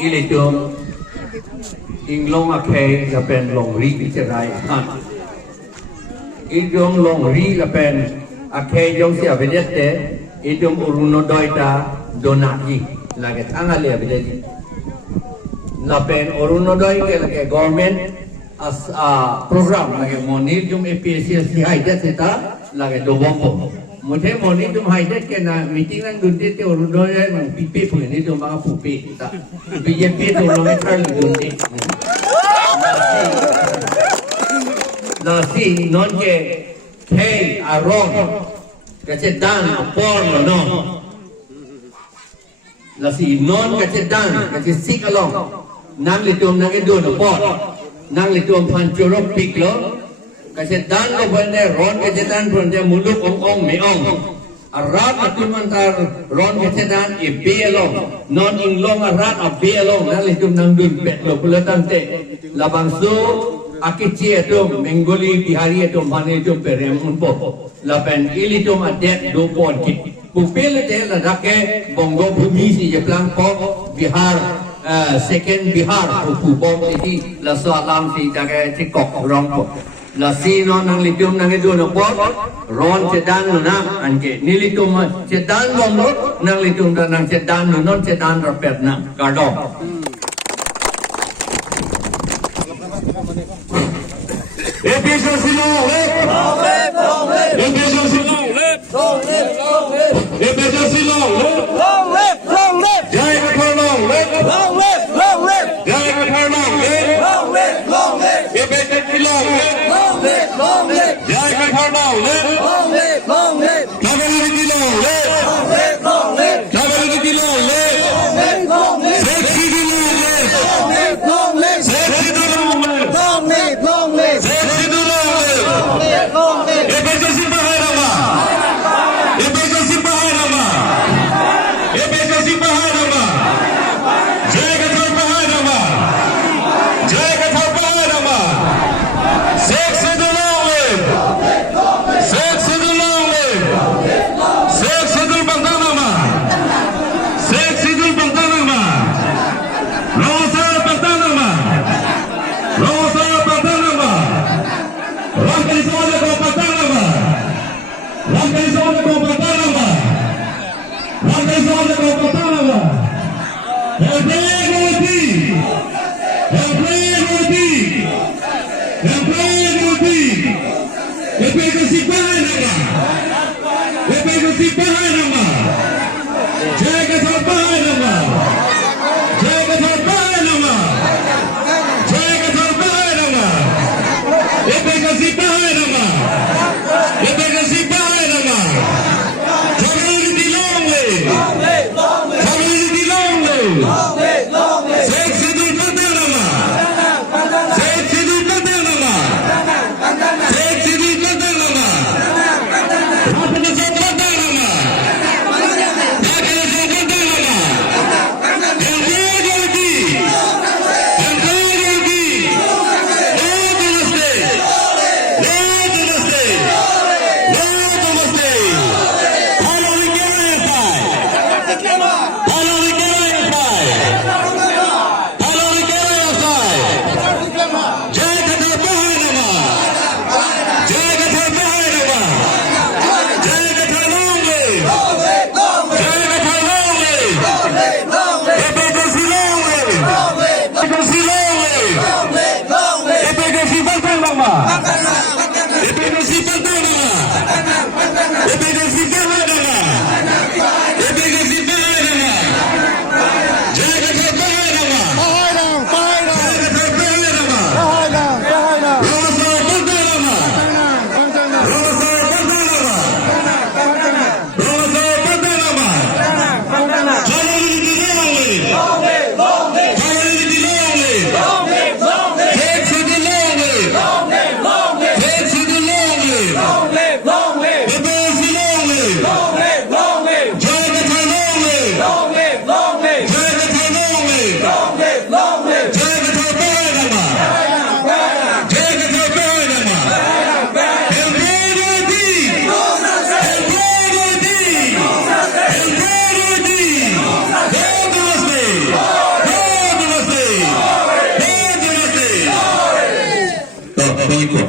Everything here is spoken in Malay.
อิลิตุมอิงลงอาเคจะเป็นลงรีพิจารณาอิตุมลงรีจะเป็นอาเคยงเสียไปเด็ดเตอิตุมอุรุนดอยตาโดนาจีลาเกตอังอะไรไปเด็ดจะเป็นอุรุนดอยke lagi government as program lagi monir jum APSC hai det sita lagi do bombo muthe monir jum hai det ke na meeting nang dunde te urun doi mang pipe phuni jum ma pupe ta BJP to lo metral dunde nasi non ke hey aron ke dan por no nasi non ke dan ke sik along nang litum nang edo no por nang litum pancurok piklo kasi dan lo bende ron kasi dan bende muluk ong meong arat atun mantar ron kasi dan ibeelong non inglong arat abeelong nang litum nang dun petlo pulatan te labang su akichi etum mengoli bihari etum mani etum perem unpo lapen ilitum adet do pon kit pupil te la dake bongo bumi si jeplang po bihar second Bihar upu bom ini la soalam si jaga tikok rong po la si no nang litum nang edu no po ron cedan no na anke nilitum cedan bom no nang litum nang cedan no non cedan rapet na kardom Episod sila ulit! Episod sila ulit! Episod sila ulit! Jai Kathar ulit! Jai Kathar ulit! Episod sila ulit! Jai Kathar ulit! Kabaliti sila ulit! Kabaliti sila ulit! Seksi sila ulit! Seksi sila ulit! Seksi sila ulit! Episod si Bahay Rama! Episod si Bahay Rama! Episod si Bahay Rama! Jai Kathar Bahay Rama! Jai Kathar Bahay Rama! Seksi sila ulit! Seksi sila ulit! Seksi sila Bantanama! Seksi sila Bantanama! Rosa Bantanama! Rosa Bantanama! Ramai semua ko Bantanama! Ramai semua ko Bantanama! Ramai semua ko Bantanama! Employee! Episod Bahay Rama! Episod Bahay Rama! Jai Kathar Bahay Rama! Jai Kathar Bahay Rama! Jai Kathar Bahay Rama! Episod Bahay Rama! Episod Bahay Rama! Community long way! Community long way! Sheikh Sidul Bantanama! Sheikh Sidul Bantanama! Sheikh Sidul Bantanama! Rata Nasab Bantanama! Rata Nasab abang ikut.